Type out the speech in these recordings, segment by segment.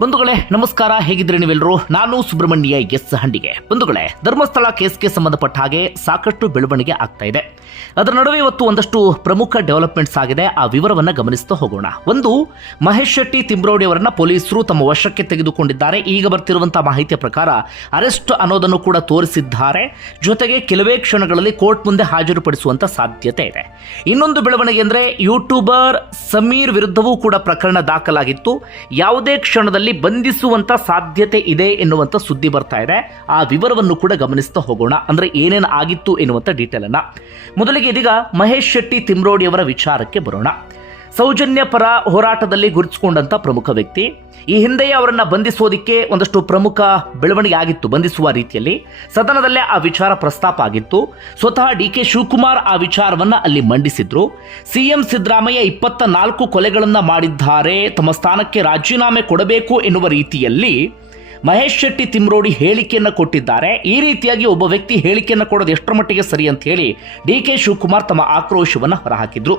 ಬಂಧುಗಳೇ, ನಮಸ್ಕಾರ. ಹೇಗಿದ್ರೆ ನೀವೆಲ್ಲರೂ? ನಾನು ಸುಬ್ರಹ್ಮಣ್ಯ ಎಸ್ ಹಂಡಿಗೆ. ಬಂಧುಗಳೇ, ಧರ್ಮಸ್ಥಳ ಕೇಸ್ಗೆ ಸಂಬಂಧಪಟ್ಟ ಹಾಗೆ ಸಾಕಷ್ಟು ಬೆಳವಣಿಗೆ ಆಗ್ತಾ ಇದೆ. ಅದರ ನಡುವೆ ಇವತ್ತು ಒಂದಷ್ಟು ಪ್ರಮುಖ ಡೆವಲಪ್ಮೆಂಟ್ಸ್ ಆಗಿದೆ. ಆ ವಿವರವನ್ನು ಗಮನಿಸ್ತಾ ಹೋಗೋಣ. ಒಂದು, ಮಹೇಶ್ ಶೆಟ್ಟಿ ತಿಮ್ರೋಡಿ ಅವರನ್ನ ಪೊಲೀಸರು ತಮ್ಮ ವಶಕ್ಕೆ ತೆಗೆದುಕೊಂಡಿದ್ದಾರೆ. ಈಗ ಬರ್ತಿರುವಂತಹ ಮಾಹಿತಿಯ ಪ್ರಕಾರ ಅರೆಸ್ಟ್ ಅನ್ನೋದನ್ನು ಕೂಡ ತೋರಿಸಿದ್ದಾರೆ. ಜೊತೆಗೆ ಕೆಲವೇ ಕ್ಷಣಗಳಲ್ಲಿ ಕೋರ್ಟ್ ಮುಂದೆ ಹಾಜರುಪಡಿಸುವಂತ ಸಾಧ್ಯತೆ ಇದೆ. ಇನ್ನೊಂದು ಬೆಳವಣಿಗೆ ಅಂದರೆ ಯೂಟ್ಯೂಬರ್ ಸಮೀರ್ ವಿರುದ್ಧವೂ ಕೂಡ ಪ್ರಕರಣ ದಾಖಲಾಗಿತ್ತು. ಯಾವುದೇ ಕ್ಷಣದಲ್ಲಿ ಬಂಧಿಸುವಂತ ಸಾಧ್ಯತೆ ಇದೆ ಎನ್ನುವಂತ ಸುದ್ದಿ ಬರ್ತಾ ಇದೆ. ಆ ವಿವರವನ್ನು ಕೂಡ ಗಮನಿಸ್ತಾ ಹೋಗೋಣ. ಅಂದ್ರೆ ಏನೇನು ಆಗಿತ್ತು ಎನ್ನುವಂತ ಡೀಟೇಲ್ ಅನ್ನ. ಮೊದಲಿಗೆ ಇದೀಗ ಮಹೇಶ್ ಶೆಟ್ಟಿ ತಿಮ್ರೋಡಿ ಅವರ ವಿಚಾರಕ್ಕೆ ಬರೋಣ. ಸೌಜನ್ಯ ಪರ ಹೋರಾಟದಲ್ಲಿ ಗುರುತಿಸಿಕೊಂಡಂತ ಪ್ರಮುಖ ವ್ಯಕ್ತಿ. ಈ ಹಿಂದೆಯೇ ಅವರನ್ನು ಬಂಧಿಸೋದಿಕ್ಕೆ ಒಂದಷ್ಟು ಪ್ರಮುಖ ಬೆಳವಣಿಗೆ ಆಗಿತ್ತು ಬಂಧಿಸುವ ರೀತಿಯಲ್ಲಿ. ಸದನದಲ್ಲೇ ಆ ವಿಚಾರ ಪ್ರಸ್ತಾಪ ಆಗಿತ್ತು. ಸ್ವತಃ ಡಿ ಕೆ ಶಿವಕುಮಾರ್ ಆ ವಿಚಾರವನ್ನ ಅಲ್ಲಿ ಮಂಡಿಸಿದ್ರು. ಸಿಎಂ ಸಿದ್ದರಾಮಯ್ಯ ಇಪ್ಪತ್ತ ನಾಲ್ಕು ಕೊಲೆಗಳನ್ನು ಮಾಡಿದ್ದಾರೆ. ತಮ್ಮ ಸ್ಥಾನಕ್ಕೆ ರಾಜೀನಾಮೆ ಕೊಡಬೇಕು ಎನ್ನುವ ರೀತಿಯಲ್ಲಿ ಮಹೇಶ್ ಶೆಟ್ಟಿ ತಿಮ್ರೋಡಿ ಹೇಳಿಕೆಯನ್ನು ಕೊಟ್ಟಿದ್ದಾರೆ. ಈ ರೀತಿಯಾಗಿ ಒಬ್ಬ ವ್ಯಕ್ತಿ ಹೇಳಿಕೆಯನ್ನು ಕೊಡೋದು ಎಷ್ಟರ ಮಟ್ಟಿಗೆ ಸರಿ ಅಂತ ಹೇಳಿ ಡಿ ಕೆ ಶಿವಕುಮಾರ್ ತಮ್ಮ ಆಕ್ರೋಶವನ್ನು ಹೊರಹಾಕಿದ್ರು.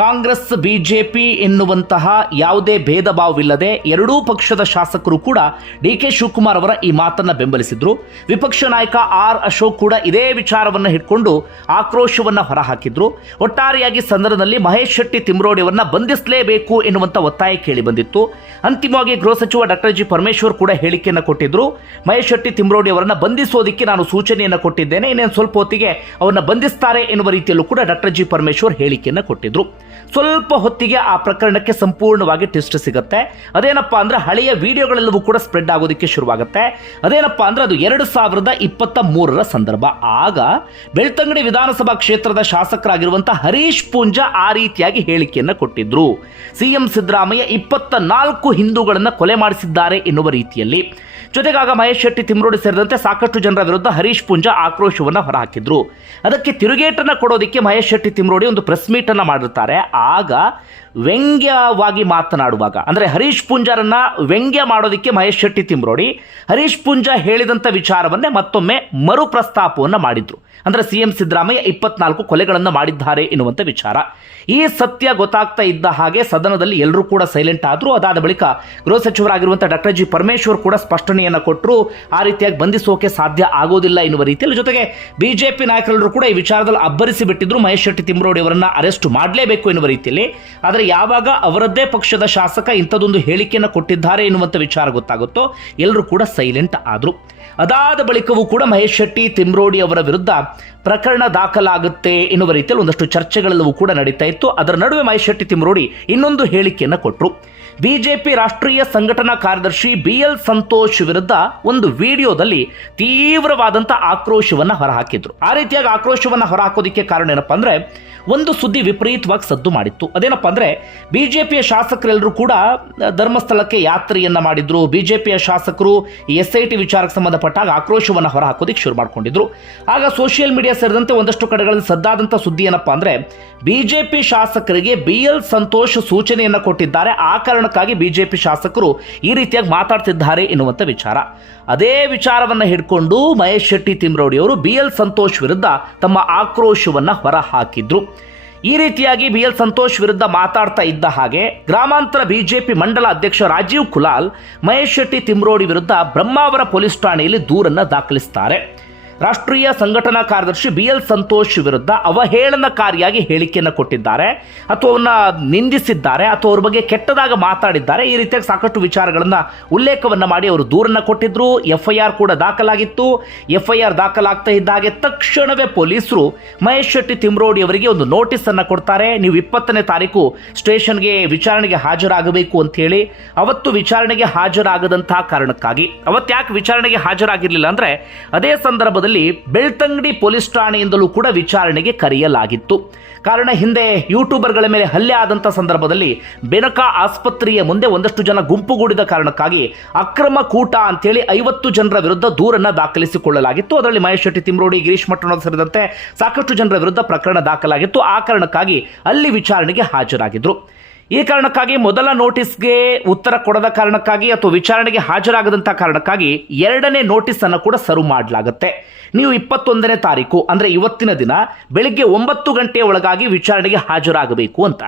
ಕಾಂಗ್ರೆಸ್, ಬಿಜೆಪಿ ಎನ್ನುವಂತಹ ಯಾವುದೇ ಭೇದ ಭಾವವಿಲ್ಲದೆ ಎರಡೂ ಪಕ್ಷದ ಶಾಸಕರು ಕೂಡ ಡಿ ಕೆ ಶಿವಕುಮಾರ್ ಅವರ ಈ ಮಾತನ್ನ ಬೆಂಬಲಿಸಿದ್ರು. ವಿಪಕ್ಷ ನಾಯಕ ಆರ್ ಅಶೋಕ್ ಕೂಡ ಇದೇ ವಿಚಾರವನ್ನು ಹಿಡ್ಕೊಂಡು ಆಕ್ರೋಶವನ್ನ ಹೊರಹಾಕಿದ್ರು. ಒಟ್ಟಾರೆಯಾಗಿ ಸಂದರ್ಭದಲ್ಲಿ ಮಹೇಶ್ ಶೆಟ್ಟಿ ತಿಮ್ರೋಡಿ ಅವರನ್ನ ಬಂಧಿಸಲೇಬೇಕು ಎನ್ನುವಂಥ ಒತ್ತಾಯ ಕೇಳಿ ಬಂದಿತ್ತು. ಅಂತಿಮವಾಗಿ ಗೃಹ ಸಚಿವ ಡಾಕ್ಟರ್ ಜಿ ಪರಮೇಶ್ವರ್ ಕೂಡ ಹೇಳಿಕೆಯನ್ನು ಕೊಟ್ಟಿದ್ರು. ಮಹೇಶ್ ಶೆಟ್ಟಿ ತಿಮ್ರೋಡಿ ಅವರನ್ನ ಬಂಧಿಸೋದಿಕ್ಕೆ ನಾನು ಸೂಚನೆಯನ್ನು ಕೊಟ್ಟಿದ್ದೇನೆ. ಇನ್ನೇನು ಸ್ವಲ್ಪ ಹೊತ್ತಿಗೆ ಅವರನ್ನ ಬಂಧಿಸ್ತಾರೆ ಎನ್ನುವ ರೀತಿಯಲ್ಲೂ ಕೂಡ ಡಾಕ್ಟರ್ ಜಿ ಪರಮೇಶ್ವರ್ ಹೇಳಿಕೆಯನ್ನು ಕೊಟ್ಟಿದ್ರು. ಸ್ವಲ್ಪ ಹೊತ್ತಿಗೆ ಆ ಪ್ರಕರಣಕ್ಕೆ ಸಂಪೂರ್ಣವಾಗಿ ಟೆಸ್ಟ್ ಸಿಗುತ್ತೆ. ಅದೇನಪ್ಪ ಅಂದ್ರೆ ಹಳೆಯ ವಿಡಿಯೋಗಳೆಲ್ಲವೂ ಕೂಡ ಸ್ಪ್ರೆಡ್ ಆಗೋದಕ್ಕೆ ಶುರುವಾಗುತ್ತೆ. ಅದೇನಪ್ಪ ಅಂದ್ರೆ ಅದು ಎರಡು ಸಾವಿರದ ಇಪ್ಪತ್ತ ಮೂರರ ಸಂದರ್ಭ. ಆಗ ಬೆಳ್ತಂಗಡಿ ವಿಧಾನಸಭಾ ಕ್ಷೇತ್ರದ ಶಾಸಕರಾಗಿರುವಂತಹ ಹರೀಶ್ ಪೂಂಜಾ ಆ ರೀತಿಯಾಗಿ ಹೇಳಿಕೆಯನ್ನು ಕೊಟ್ಟಿದ್ರು. ಸಿಎಂ ಸಿದ್ದರಾಮಯ್ಯ ಇಪ್ಪತ್ತ ನಾಲ್ಕು ಹಿಂದೂಗಳನ್ನು ಕೊಲೆ ಮಾಡಿಸಿದ್ದಾರೆ ಎನ್ನುವ ರೀತಿಯಲ್ಲಿ. ಜೊತೆಗಾಗ ಮಹೇಶ್ ಶೆಟ್ಟಿ ತಿಮ್ರೋಡಿ ಸೇರಿದಂತೆ ಸಾಕಷ್ಟು ಜನರ ವಿರುದ್ಧ ಹರೀಶ್ ಪುಂಜಾ ಆಕ್ರೋಶವನ್ನು ಹೊರಹಾಕಿದ್ರು. ಅದಕ್ಕೆ ತಿರುಗೇಟನ್ನು ಕೊಡೋದಕ್ಕೆ ಮಹೇಶ್ ಶೆಟ್ಟಿ ತಿಮ್ರೋಡಿ ಒಂದು ಪ್ರೆಸ್ ಮೀಟನ್ನು ಮಾಡಿರ್ತಾರೆ. ಆಗ ವ್ಯಂಗ್ಯವಾಗಿ ಮಾತನಾಡುವಾಗ, ಅಂದರೆ ಹರೀಶ್ ಪುಂಜರನ್ನ ವ್ಯಂಗ್ಯ ಮಾಡೋದಕ್ಕೆ ಮಹೇಶ್ ಶೆಟ್ಟಿ ತಿಮ್ರೋಡಿ, ಹರೀಶ್ ಪುಂಜಾ ಹೇಳಿದಂತ ವಿಚಾರವನ್ನೇ ಮತ್ತೊಮ್ಮೆ ಮರು ಪ್ರಸ್ತಾಪವನ್ನು ಮಾಡಿದ್ರು. ಅಂದ್ರೆ ಸಿಎಂ ಸಿದ್ದರಾಮಯ್ಯ ಇಪ್ಪತ್ನಾಲ್ಕು ಕೊಲೆಗಳನ್ನು ಮಾಡಿದ್ದಾರೆ ಎನ್ನುವಂಥ ವಿಚಾರ. ಈ ಸತ್ಯ ಗೊತ್ತಾಗ್ತಾ ಇದ್ದ ಹಾಗೆ ಸದನದಲ್ಲಿ ಎಲ್ಲರೂ ಕೂಡ ಸೈಲೆಂಟ್ ಆದರೂ. ಅದಾದ ಬಳಿಕ ಗೃಹ ಸಚಿವರಾಗಿರುವಂಥ ಡಾಕ್ಟರ್ ಜಿ ಪರಮೇಶ್ವರ್ ಕೂಡ ಸ್ಪಷ್ಟನೆಯನ್ನು ಕೊಟ್ಟರು ಆ ರೀತಿಯಾಗಿ ಬಂಧಿಸೋಕೆ ಸಾಧ್ಯ ಆಗೋದಿಲ್ಲ ಎನ್ನುವ ರೀತಿಯಲ್ಲಿ ಜೊತೆಗೆ ಬಿಜೆಪಿ ನಾಯಕರೆಲ್ಲರೂ ಕೂಡ ಈ ವಿಚಾರದಲ್ಲಿ ಅಬ್ಬರಿಸಿ ಬಿಟ್ಟಿದ್ರು. ಮಹೇಶ್ ಶೆಟ್ಟಿ ತಿಮ್ರೋಡಿ ಅವರನ್ನು ಅರೆಸ್ಟ್ ಮಾಡಲೇಬೇಕು ಎನ್ನುವ ರೀತಿಯಲ್ಲಿ. ಆದರೆ ಯಾವಾಗ ಅವರದ್ದೇ ಪಕ್ಷದ ಶಾಸಕ ಇಂಥದ್ದೊಂದು ಹೇಳಿಕೆಯನ್ನು ಕೊಟ್ಟಿದ್ದಾರೆ ಎನ್ನುವಂಥ ವಿಚಾರ ಗೊತ್ತಾಗುತ್ತೋ ಎಲ್ಲರೂ ಕೂಡ ಸೈಲೆಂಟ್ ಆದ್ರು. ಅದಾದ ಬಳಿಕವೂ ಕೂಡ ಮಹೇಶ್ ಶೆಟ್ಟಿ, ತಿಮ್ರೋಡಿ ಅವರ ವಿರುದ್ಧ ಪ್ರಕರಣ ದಾಖಲಾಗುತ್ತೆ ಎನ್ನುವ ರೀತಿಯಲ್ಲಿ ಒಂದಷ್ಟು ಚರ್ಚೆಗಳೆಲ್ಲವೂ ಕೂಡ ನಡೀತಾ ಇತ್ತು. ಅದರ ನಡುವೆ ಮಹೇಶ್ ಶೆಟ್ಟಿ ತಿಮ್ರೋಡಿ ಇನ್ನೊಂದು ಹೇಳಿಕೆಯನ್ನು ಕೊಟ್ಟರು ಬಿಜೆಪಿ ರಾಷ್ಟ್ರೀಯ ಸಂಘಟನಾ ಕಾರ್ಯದರ್ಶಿ ಬಿ ಎಲ್ ಸಂತೋಷ್ ವಿರುದ್ಧ ಒಂದು ವಿಡಿಯೋದಲ್ಲಿ ತೀವ್ರವಾದಂಥ ಆಕ್ರೋಶವನ್ನು ಹೊರಹಾಕಿದ್ರು. ಆ ರೀತಿಯಾಗಿ ಆಕ್ರೋಶವನ್ನು ಹೊರಹಾಕೋದಕ್ಕೆ ಕಾರಣ ಏನಪ್ಪ ಅಂದ್ರೆ ಒಂದು ಸುದ್ದಿ ವಿಪರೀತವಾಗಿ ಸದ್ದು ಮಾಡಿತ್ತು. ಅದೇನಪ್ಪ ಅಂದ್ರೆ ಬಿಜೆಪಿಯ ಶಾಸಕರೆಲ್ಲರೂ ಕೂಡ ಧರ್ಮಸ್ಥಳಕ್ಕೆ ಯಾತ್ರೆಯನ್ನ ಮಾಡಿದ್ರು. ಬಿಜೆಪಿಯ ಶಾಸಕರು ಎಸ್ ಐ ಟಿ ವಿಚಾರಕ್ಕೆ ಸಂಬಂಧಪಟ್ಟಾಗ ಆಕ್ರೋಶವನ್ನು ಹೊರಹಾಕೋದಕ್ಕೆ ಶುರು ಮಾಡ್ಕೊಂಡಿದ್ರು. ಆಗ ಸೋಷಿಯಲ್ ಮೀಡಿಯಾ ಸೇರಿದಂತೆ ಒಂದಷ್ಟು ಕಡೆಗಳಲ್ಲಿ ಸದ್ದಾದಂಥ ಸುದ್ದಿ ಏನಪ್ಪಾ ಅಂದ್ರೆ, ಬಿಜೆಪಿ ಶಾಸಕರಿಗೆ ಬಿ ಎಲ್ ಸಂತೋಷ್ ಸೂಚನೆಯನ್ನು ಕೊಟ್ಟಿದ್ದಾರೆ. ಆ ಕಾರಣಕ್ಕಾಗಿ ಬಿಜೆಪಿ ಶಾಸಕರು ಈ ರೀತಿಯಾಗಿ ಮಾತಾಡ್ತಿದ್ದಾರೆ ಎನ್ನುವಂಥ ವಿಚಾರ. ಅದೇ ವಿಚಾರವನ್ನು ಹಿಡ್ಕೊಂಡು ಮಹೇಶ್ ಶೆಟ್ಟಿ ತಿಮ್ರೋಡಿ ಅವರು ಬಿ ಎಲ್ ಸಂತೋಷ್ ವಿರುದ್ಧ ತಮ್ಮ ಆಕ್ರೋಶವನ್ನು ಹೊರಹಾಕಿದ್ರು. ಈ ರೀತಿಯಾಗಿ ಬಿ ಎಲ್ ಸಂತೋಷ್ ವಿರುದ್ಧ ಮಾತಾಡ್ತಾ ಇದ್ದ ಹಾಗೆ, ಗ್ರಾಮಾಂತರ ಬಿಜೆಪಿ ಮಂಡಲ ಅಧ್ಯಕ್ಷ ರಾಜೀವ್ ಕುಲಾಲ್ ಮಹೇಶ್ ಶೆಟ್ಟಿ ತಿಮ್ರೋಡಿ ವಿರುದ್ಧ ಬ್ರಹ್ಮಾವರ ಪೊಲೀಸ್ ಠಾಣೆಯಲ್ಲಿ ದೂರನ್ನ ದಾಖಲಿಸುತ್ತಾರೆ ರಾಷ್ಟ್ರೀಯ ಸಂಘಟನಾ ಕಾರ್ಯದರ್ಶಿ ಬಿ ಎಲ್ ಸಂತೋಷ್ ವಿರುದ್ಧ ಅವಹೇಳನಕಾರಿಯಾಗಿ ಹೇಳಿಕೆಯನ್ನು ಕೊಟ್ಟಿದ್ದಾರೆ. ಅಥವಾ ಅವನ್ನ ನಿಂದಿಸಿದ್ದಾರೆ, ಅಥವಾ ಅವ್ರ ಬಗ್ಗೆ ಕೆಟ್ಟದಾಗ ಮಾತಾಡಿದ್ದಾರೆ. ಈ ರೀತಿಯಾಗಿ ಸಾಕಷ್ಟು ವಿಚಾರಗಳನ್ನು ಉಲ್ಲೇಖವನ್ನ ಮಾಡಿ ಅವರು ದೂರನ್ನ ಕೊಟ್ಟಿದ್ರು. ಎಫ್ ಐ ಆರ್ ಕೂಡ ದಾಖಲಾಗಿತ್ತು. ಎಫ್ ಐ ಆರ್ ದಾಖಲಾಗ್ತಾ ಇದ್ದ ಹಾಗೆ ತಕ್ಷಣವೇ ಪೊಲೀಸರು ಮಹೇಶ್ ಶೆಟ್ಟಿ ತಿಮ್ರೋಡಿ ಅವರಿಗೆ ಒಂದು ನೋಟಿಸ್ ಅನ್ನ ಕೊಡ್ತಾರೆ. ನೀವು ಇಪ್ಪತ್ತನೇ ತಾರೀಕು ಸ್ಟೇಷನ್ಗೆ ವಿಚಾರಣೆಗೆ ಹಾಜರಾಗಬೇಕು ಅಂತ ಹೇಳಿ ಅವತ್ತು ವಿಚಾರಣೆಗೆ ಹಾಜರಾಗದಂತಹ ಕಾರಣಕ್ಕಾಗಿ. ಅವತ್ತು ಯಾಕೆ ವಿಚಾರಣೆಗೆ ಹಾಜರಾಗಿರಲಿಲ್ಲ ಅಂದ್ರೆ ಅದೇ ಸಂದರ್ಭದಲ್ಲಿ ಬೆಳ್ತಂಗಡಿ ಪೊಲೀಸ್ ಠಾಣೆಯಿಂದಲೂ ಕೂಡ ವಿಚಾರಣೆಗೆ ಕರೆಯಲಾಗಿತ್ತು. ಕಾರಣ ಹಿಂದೆ ಯೂಟ್ಯೂಬರ್ಗಳ ಮೇಲೆ ಹಲ್ಲೆ ಆದಂಥ ಸಂದರ್ಭದಲ್ಲಿ ಬೆನಕ ಆಸ್ಪತ್ರೆಯ ಮುಂದೆ ಒಂದಷ್ಟು ಜನ ಗುಂಪುಗೂಡಿದ ಕಾರಣಕ್ಕಾಗಿ ಅಕ್ರಮ ಕೂಟ ಅಂತೇಳಿ ಐವತ್ತು ಜನರ ವಿರುದ್ಧ ದೂರನ್ನು ದಾಖಲಿಸಿಕೊಳ್ಳಲಾಗಿತ್ತು. ಅದರಲ್ಲಿ ಮಹೇಶ್ ಶೆಟ್ಟಿ, ತಿಮ್ರೋಡಿ, ಗಿರೀಶ್ ಮಟ್ಟಣ ಸೇರಿದಂತೆ ಸಾಕಷ್ಟು ಜನರ ವಿರುದ್ಧ ಪ್ರಕರಣ ದಾಖಲಾಗಿತ್ತು. ಆ ಕಾರಣಕ್ಕಾಗಿ ಅಲ್ಲಿ ವಿಚಾರಣೆಗೆ ಹಾಜರಾಗಿದ್ರು. ಈ ಕಾರಣಕ್ಕಾಗಿ ಮೊದಲ ನೋಟಿಸ್ಗೆ ಉತ್ತರ ಕೊಡದ ಕಾರಣಕ್ಕಾಗಿ ಅಥವಾ ವಿಚಾರಣೆಗೆ ಹಾಜರಾಗದಂಥ ಕಾರಣಕ್ಕಾಗಿ ಎರಡನೇ ನೋಟಿಸ್ ಅನ್ನು ಕೂಡ ಸರ್ವ್ ಮಾಡಲಾಗುತ್ತೆ. ನೀವು ಇಪ್ಪತ್ತೊಂದನೇ ತಾರೀಕು, ಅಂದ್ರೆ ಇವತ್ತಿನ ದಿನ ಬೆಳಿಗ್ಗೆ ಒಂಬತ್ತು ಗಂಟೆಯ ಒಳಗಾಗಿ ವಿಚಾರಣೆಗೆ ಹಾಜರಾಗಬೇಕು ಅಂತ.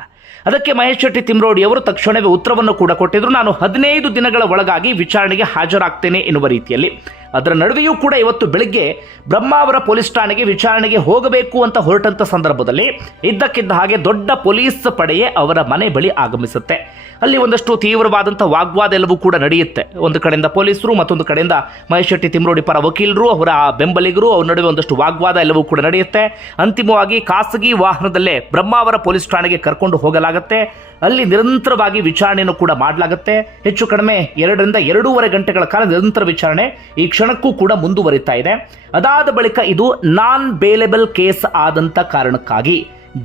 ಅದಕ್ಕೆ ಮಹೇಶ್ ಶೆಟ್ಟಿ ತಿಮ್ರೋಡಿ ಅವರು ತಕ್ಷಣವೇ ಉತ್ತರವನ್ನು ಕೂಡ ಕೊಟ್ಟಿದ್ರು. ನಾನು ಹದಿನೈದು ದಿನಗಳ ಒಳಗಾಗಿ ವಿಚಾರಣೆಗೆ ಹಾಜರಾಗ್ತೇನೆ ಎನ್ನುವ ರೀತಿಯಲ್ಲಿ. ಅದರ ನಡುವೆಯೂ ಕೂಡ ಇವತ್ತು ಬೆಳಿಗ್ಗೆ ಬ್ರಹ್ಮಾವರ ಪೊಲೀಸ್ ಠಾಣೆಗೆ ವಿಚಾರಣೆಗೆ ಹೋಗಬೇಕು ಅಂತ ಹೊರಟಂತ ಸಂದರ್ಭದಲ್ಲಿ ಇದ್ದಕ್ಕಿದ್ದ ಹಾಗೆ ದೊಡ್ಡ ಪೊಲೀಸ್ ಪಡೆಯೇ ಅವರ ಮನೆ ಬಳಿ ಆಗಮಿಸುತ್ತೆ. ಅಲ್ಲಿ ಒಂದಷ್ಟು ತೀವ್ರವಾದಂಥ ವಾಗ್ವಾದ ಎಲ್ಲವೂ ಕೂಡ ನಡೆಯುತ್ತೆ. ಒಂದು ಕಡೆಯಿಂದ ಪೊಲೀಸರು, ಮತ್ತೊಂದು ಕಡೆಯಿಂದ ಮಹೇಶ್ ಶೆಟ್ಟಿ ತಿಮ್ರೋಡಿ ಪರ ವಕೀಲರು, ಅವರ ಬೆಂಬಲಿಗರು, ಅವ್ರ ನಡುವೆ ಒಂದಷ್ಟು ವಾಗ್ವಾದ ಎಲ್ಲವೂ ಕೂಡ ನಡೆಯುತ್ತೆ. ಅಂತಿಮವಾಗಿ ಖಾಸಗಿ ವಾಹನದಲ್ಲೇ ಬ್ರಹ್ಮಾವರ ಪೊಲೀಸ್ ಠಾಣೆಗೆ ಕರ್ಕೊಂಡು ಹೋಗಲಾಗುತ್ತೆ. ಅಲ್ಲಿ ನಿರಂತರವಾಗಿ ವಿಚಾರಣೆಯನ್ನು ಕೂಡ ಮಾಡಲಾಗುತ್ತೆ. ಹೆಚ್ಚು ಕಡಿಮೆ ಎರಡರಿಂದ ಎರಡೂವರೆ ಗಂಟೆಗಳ ಕಾಲ ನಿರಂತರ ವಿಚಾರಣೆ ಈ ಕ್ಷಣಕ್ಕೂ ಕೂಡ ಮುಂದುವರಿತಾ ಇದೆ. ಅದಾದ ಬಳಿಕ ಇದು ನಾನ್ ಬೇಲೆಬಲ್ ಕೇಸ್ ಆದಂತ ಕಾರಣಕ್ಕಾಗಿ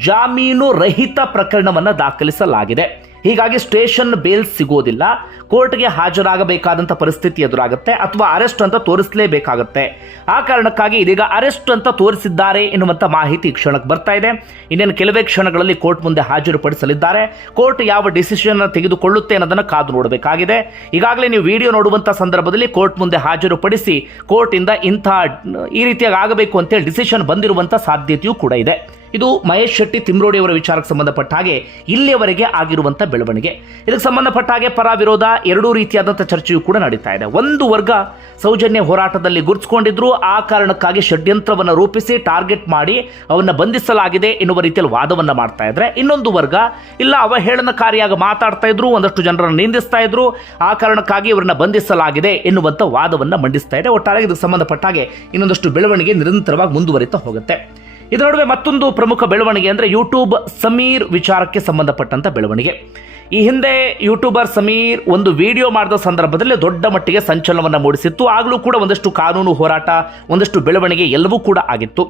ಜಾಮೀನು ರಹಿತ ಪ್ರಕರಣವನ್ನು ದಾಖಲಿಸಲಾಗಿದೆ. ಹೀಗಾಗಿ ಸ್ಟೇಷನ್ ಬೇಲ್ ಸಿಗೋದಿಲ್ಲ. ಕೋರ್ಟ್ಗೆ ಹಾಜರಾಗಬೇಕಾದಂಥ ಪರಿಸ್ಥಿತಿ ಎದುರಾಗುತ್ತೆ ಅಥವಾ ಅರೆಸ್ಟ್ ಅಂತ ತೋರಿಸಲೇಬೇಕಾಗುತ್ತೆ. ಆ ಕಾರಣಕ್ಕಾಗಿ ಇದೀಗ ಅರೆಸ್ಟ್ ಅಂತ ತೋರಿಸಿದ್ದಾರೆ ಎನ್ನುವಂಥ ಮಾಹಿತಿ ಕ್ಷಣಕ್ಕೆ ಬರ್ತಾ ಇದೆ. ಇನ್ನೇನು ಕೆಲವೇ ಕ್ಷಣಗಳಲ್ಲಿ ಕೋರ್ಟ್ ಮುಂದೆ ಹಾಜರುಪಡಿಸಲಿದ್ದಾರೆ. ಕೋರ್ಟ್ ಯಾವ ಡಿಸಿಷನ್ ತೆಗೆದುಕೊಳ್ಳುತ್ತೆ ಅನ್ನೋದನ್ನು ಕಾದು ನೋಡಬೇಕಾಗಿದೆ. ಈಗಾಗಲೇ ನೀವು ವಿಡಿಯೋ ನೋಡುವಂಥ ಸಂದರ್ಭದಲ್ಲಿ ಕೋರ್ಟ್ ಮುಂದೆ ಹಾಜರುಪಡಿಸಿ ಕೋರ್ಟಿಂದ ಇಂಥ ಈ ರೀತಿಯಾಗಿ ಆಗಬೇಕು ಅಂತೇಳಿ ಡಿಸಿಷನ್ ಬಂದಿರುವಂಥ ಸಾಧ್ಯತೆಯೂ ಕೂಡ ಇದೆ. ಇದು ಮಹೇಶ್ ಶೆಟ್ಟಿ ತಿಮ್ರೋಡಿ ಅವರ ವಿಚಾರಕ್ಕೆ ಸಂಬಂಧಪಟ್ಟ ಹಾಗೆ ಇಲ್ಲಿಯವರೆಗೆ ಆಗಿರುವಂಥ ಬೆಳವಣಿಗೆ. ಇದಕ್ಕೆ ಸಂಬಂಧಪಟ್ಟ ಹಾಗೆ ಪರ ವಿರೋಧ ಎರಡೂ ರೀತಿಯಾದಂಥ ಚರ್ಚೆಯೂ ಕೂಡ ನಡೀತಾ ಇದೆ. ಒಂದು ವರ್ಗ ಸೌಜನ್ಯ ಹೋರಾಟದಲ್ಲಿ ಗುರುತಿಸಿಕೊಂಡಿದ್ರು. ಆ ಕಾರಣಕ್ಕಾಗಿ ಷಡ್ಯಂತ್ರವನ್ನು ರೂಪಿಸಿ, ಟಾರ್ಗೆಟ್ ಮಾಡಿ ಅವನ್ನ ಬಂಧಿಸಲಾಗಿದೆ ಎನ್ನುವ ರೀತಿಯಲ್ಲಿ ವಾದವನ್ನ ಮಾಡ್ತಾ ಇದ್ರೆ ಇನ್ನೊಂದು ವರ್ಗ ಇಲ್ಲ, ಅವಹೇಳನಕಾರಿಯಾಗಿ ಮಾತಾಡ್ತಾ ಇದ್ರು, ಒಂದಷ್ಟು ಜನರನ್ನು ನಿಂದಿಸ್ತಾ ಇದ್ರು. ಆ ಕಾರಣಕ್ಕಾಗಿ ಇವರನ್ನ ಬಂಧಿಸಲಾಗಿದೆ ಎನ್ನುವಂಥ ವಾದವನ್ನು ಮಂಡಿಸ್ತಾ ಇದೆ. ಒಟ್ಟಾರೆ ಇದಕ್ಕೆ ಸಂಬಂಧಪಟ್ಟ ಹಾಗೆ ಇನ್ನೊಂದಷ್ಟು ಬೆಳವಣಿಗೆ ನಿರಂತರವಾಗಿ ಮುಂದುವರಿತಾ ಹೋಗುತ್ತೆ. ಇದರ ನಡುವೆ ಮತ್ತೊಂದು ಪ್ರಮುಖ ಬೆಳವಣಿಗೆ ಅಂದರೆ ಯೂಟ್ಯೂಬ್ ಸಮೀರ್ ವಿಚಾರಕ್ಕೆ ಸಂಬಂಧಪಟ್ಟಂತ ಬೆಳವಣಿಗೆ. ಈ ಹಿಂದೆ ಯೂಟ್ಯೂಬರ್ ಸಮೀರ್ ಒಂದು ವಿಡಿಯೋ ಮಾಡಿದ ಸಂದರ್ಭದಲ್ಲಿ ದೊಡ್ಡ ಮಟ್ಟಿಗೆ ಸಂಚಲನವನ್ನು ಮೂಡಿಸಿತ್ತು. ಆಗಲೂ ಕೂಡ ಒಂದಷ್ಟು ಕಾನೂನು ಹೋರಾಟ, ಒಂದಷ್ಟು ಬೆಳವಣಿಗೆ ಎಲ್ಲವೂ ಕೂಡ ಆಗಿತ್ತು.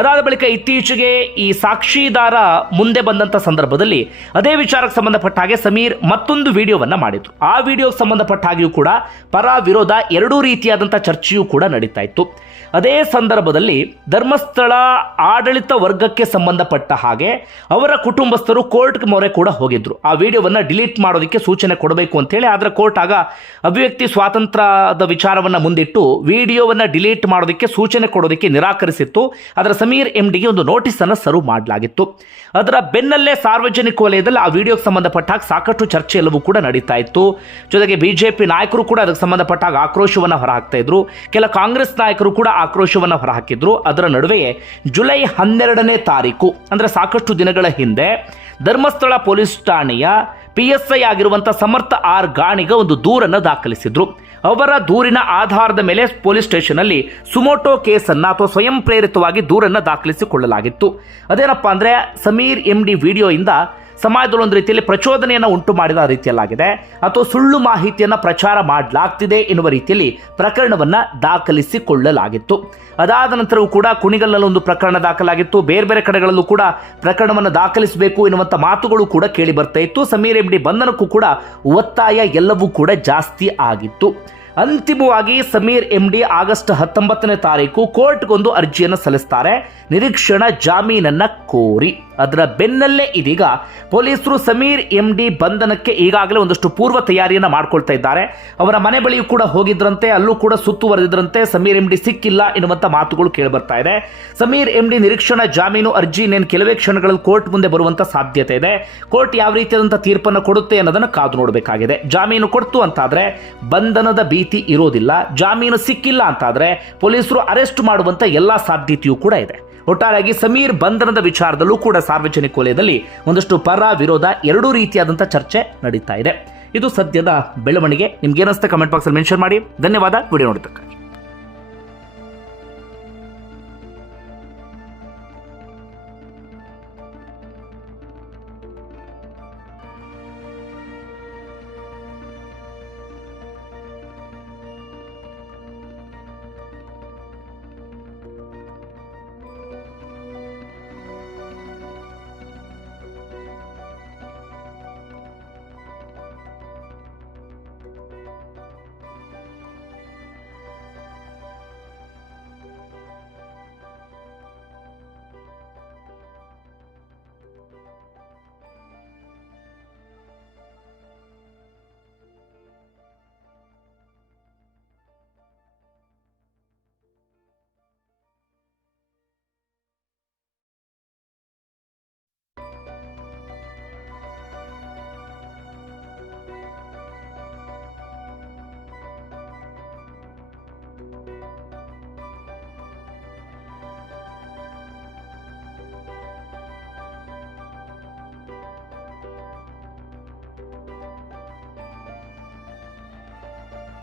ಅದಾದ ಬಳಿಕ ಇತ್ತೀಚೆಗೆ ಈ ಸಾಕ್ಷಿದಾರ ಮುಂದೆ ಬಂದಂಥ ಸಂದರ್ಭದಲ್ಲಿ ಅದೇ ವಿಚಾರಕ್ಕೆ ಸಂಬಂಧಪಟ್ಟ ಹಾಗೆ ಸಮೀರ್ ಮತ್ತೊಂದು ವಿಡಿಯೋವನ್ನು ಮಾಡಿದ್ರು. ಆ ವಿಡಿಯೋಗೆ ಸಂಬಂಧಪಟ್ಟ ಹಾಗೆಯೂ ಕೂಡ ಪರ ವಿರೋಧ ಎರಡೂ ರೀತಿಯಾದಂಥ ಚರ್ಚೆಯೂ ಕೂಡ ನಡೀತಾ ಇತ್ತು. ಅದೇ ಸಂದರ್ಭದಲ್ಲಿ ಧರ್ಮಸ್ಥಳ ಆಡಳಿತ ವರ್ಗಕ್ಕೆ ಸಂಬಂಧಪಟ್ಟ ಹಾಗೆ ಅವರ ಕುಟುಂಬಸ್ಥರು ಕೋರ್ಟ್ಗೆ ಮೊರೆ ಕೂಡ ಹೋಗಿದ್ರು. ಆ ವಿಡಿಯೋವನ್ನ ಡಿಲೀಟ್ ಮಾಡೋದಕ್ಕೆ ಸೂಚನೆ ಕೊಡಬೇಕು ಅಂತೇಳಿ ಆದರೆ ಕೋರ್ಟ್ ಆಗ ಅಭಿವ್ಯಕ್ತಿ ಸ್ವಾತಂತ್ರ್ಯದ ವಿಚಾರವನ್ನು ಮುಂದಿಟ್ಟು ವಿಡಿಯೋವನ್ನು ಡಿಲೀಟ್ ಮಾಡೋದಕ್ಕೆ ಸೂಚನೆ ಕೊಡೋದಕ್ಕೆ ನಿರಾಕರಿಸಿತ್ತು. ಅದರ ಸಮೀರ್ ಎಂ ಡಿಗೆ ಒಂದು ನೋಟಿಸನ್ನು ಸರ್ವ್ ಮಾಡಲಾಗಿತ್ತು. ಅದರ ಬೆನ್ನಲ್ಲೇ ಸಾರ್ವಜನಿಕ ವಲಯದಲ್ಲಿ ಆ ವಿಡಿಯೋಗೆ ಸಂಬಂಧಪಟ್ಟ ಹಾಗೆ ಸಾಕಷ್ಟು ಚರ್ಚೆ ಎಲ್ಲವೂ ಕೂಡ ನಡೀತಾ ಇತ್ತು. ಜೊತೆಗೆ ಬಿಜೆಪಿ ನಾಯಕರು ಕೂಡ ಅದಕ್ಕೆ ಸಂಬಂಧಪಟ್ಟ ಹಾಗೆ ಆಕ್ರೋಶವನ್ನು ಹೊರಹಾಕ್ತಾ ಇದ್ರು. ಕೆಲ ಕಾಂಗ್ರೆಸ್ ನಾಯಕರು ಕೂಡ ಆಕ್ರೋಶವನ್ನು ಹೊರಹಾಕಿದ್ರು. ಅದರ ನಡುವೆಯೇ ಜುಲೈ ಹನ್ನೆರಡನೇ ತಾರೀಕು, ಅಂದರೆ ಸಾಕಷ್ಟು ದಿನಗಳ ಹಿಂದೆ ಧರ್ಮಸ್ಥಳ ಪೊಲೀಸ್ ಠಾಣೆಯ ಪಿ ಎಸ್ ಐ ಆಗಿರುವಂಥ ಸಮರ್ಥ ಆರ್ ಗಾಣಿಗ ಒಂದು ದೂರನ್ನು ದಾಖಲಿಸಿದ್ರು. ಅವರ ದೂರಿನ ಆಧಾರದ ಮೇಲೆ ಪೊಲೀಸ್ ಸ್ಟೇಷನಲ್ಲಿ ಸುಮೋಟೋ ಕೇಸನ್ನು ಅಥವಾ ಸ್ವಯಂ ಪ್ರೇರಿತವಾಗಿ ದೂರನ್ನು ದಾಖಲಿಸಿಕೊಳ್ಳಲಾಗಿತ್ತು. ಅದೇನಪ್ಪ ಅಂದರೆ ಸಮೀರ್ ಎಂ ಡಿ ವಿಡಿಯೋಯಿಂದ ಸಮಾಜದಲ್ಲಿ ಒಂದು ರೀತಿಯಲ್ಲಿ ಪ್ರಚೋದನೆಯನ್ನು ಉಂಟು ಮಾಡಿದ ರೀತಿಯಲ್ಲಾಗಿದೆ. ಅಥವಾ ಸುಳ್ಳು ಮಾಹಿತಿಯನ್ನು ಪ್ರಚಾರ ಮಾಡಲಾಗ್ತಿದೆ ಎನ್ನುವ ರೀತಿಯಲ್ಲಿ ಪ್ರಕರಣವನ್ನು ದಾಖಲಿಸಿಕೊಳ್ಳಲಾಗಿತ್ತು. ಅದಾದ ನಂತರವೂ ಕೂಡ ಕುಣಿಗಲ್ಲಲ್ಲಿ ಒಂದು ಪ್ರಕರಣ ದಾಖಲಾಗಿತ್ತು. ಬೇರೆ ಬೇರೆ ಕಡೆಗಳಲ್ಲೂ ಕೂಡ ಪ್ರಕರಣವನ್ನು ದಾಖಲಿಸಬೇಕು ಎನ್ನುವಂಥ ಮಾತುಗಳು ಕೂಡ ಕೇಳಿ ಬರ್ತಾ ಇತ್ತು. ಸಮೀರ್ ಎಂಬಿ ಬಂಧನಕ್ಕೂ ಕೂಡ ಒತ್ತಾಯ ಎಲ್ಲವೂ ಕೂಡ ಜಾಸ್ತಿ ಆಗಿತ್ತು. ಅಂತಿಮವಾಗಿ ಸಮೀರ್ ಎಂ ಡಿ ಆಗಸ್ಟ್ ಹತ್ತೊಂಬತ್ತನೇ ತಾರೀಕು ಕೋರ್ಟ್ಗೊಂದು ಅರ್ಜಿಯನ್ನು ಸಲ್ಲಿಸ್ತಾರೆ. ನಿರೀಕ್ಷಣಾ ಜಾಮೀನನ್ನ ಕೋರಿ. ಅದರ ಬೆನ್ನಲ್ಲೇ ಇದೀಗ ಪೊಲೀಸರು ಸಮೀರ್ ಎಂ ಡಿ ಬಂಧನಕ್ಕೆ ಈಗಾಗಲೇ ಒಂದಷ್ಟು ಪೂರ್ವ ತಯಾರಿಯನ್ನು ಮಾಡ್ಕೊಳ್ತಾ ಇದ್ದಾರೆ. ಅವರ ಮನೆ ಬಳಿಯೂ ಕೂಡ ಹೋಗಿದ್ರಂತೆ, ಅಲ್ಲೂ ಕೂಡ ಸುತ್ತುವರೆದಿದ್ರಂತೆ ಸಮೀರ್ ಎಂ ಡಿ ಸಿಕ್ಕಿಲ್ಲ ಎನ್ನುವಂಥ ಮಾತುಗಳು ಕೇಳಿಬರ್ತಾ ಇದೆ. ಸಮೀರ್ ಎಂ ಡಿ ನಿರೀಕ್ಷಣಾ ಜಾಮೀನು ಅರ್ಜಿ ಇನ್ನೇನು ಕೆಲವೇ ಕ್ಷಣಗಳಲ್ಲಿ ಕೋರ್ಟ್ ಮುಂದೆ ಬರುವಂಥ ಸಾಧ್ಯತೆ ಇದೆ. ಕೋರ್ಟ್ ಯಾವ ರೀತಿಯಾದಂಥ ತೀರ್ಪನ್ನು ಕೊಡುತ್ತೆ ಅನ್ನೋದನ್ನು ಕಾದು ನೋಡಬೇಕಾಗಿದೆ. ಜಾಮೀನು ಕೊಡ್ತು ಅಂತಾದರೆ ಬಂಧನದ ಭೀತಿ ಇರೋದಿಲ್ಲ, ಜಾಮೀನು ಸಿಕ್ಕಿಲ್ಲ ಅಂತಾದ್ರೆ ಪೊಲೀಸರು ಅರೆಸ್ಟ್ ಮಾಡುವಂತ ಎಲ್ಲಾ ಸಾಧ್ಯತೆಯೂ ಕೂಡ ಇದೆ. ಒಟ್ಟಾರೆಯಾಗಿ ಸಮೀರ್ ಬಂಧನದ ವಿಚಾರದಲ್ಲೂ ಕೂಡ ಸಾರ್ವಜನಿಕ ವಲಯದಲ್ಲಿ ಒಂದಷ್ಟು ಪರ ವಿರೋಧ ಎರಡೂ ರೀತಿಯಾದಂಥ ಚರ್ಚೆ ನಡೀತಾ ಇದೆ. ಇದು ಸದ್ಯದ ಬೆಳವಣಿಗೆ. ನಿಮ್ಗೆ ಏನಿಸ್ತಾ ಕಮೆಂಟ್ ಬಾಕ್ಸಲ್ಲಿ ಮೆನ್ಷನ್ ಮಾಡಿ. ಧನ್ಯವಾದ. ವಿಡಿಯೋ ನೋಡಿದ್ದಕ್ಕೆ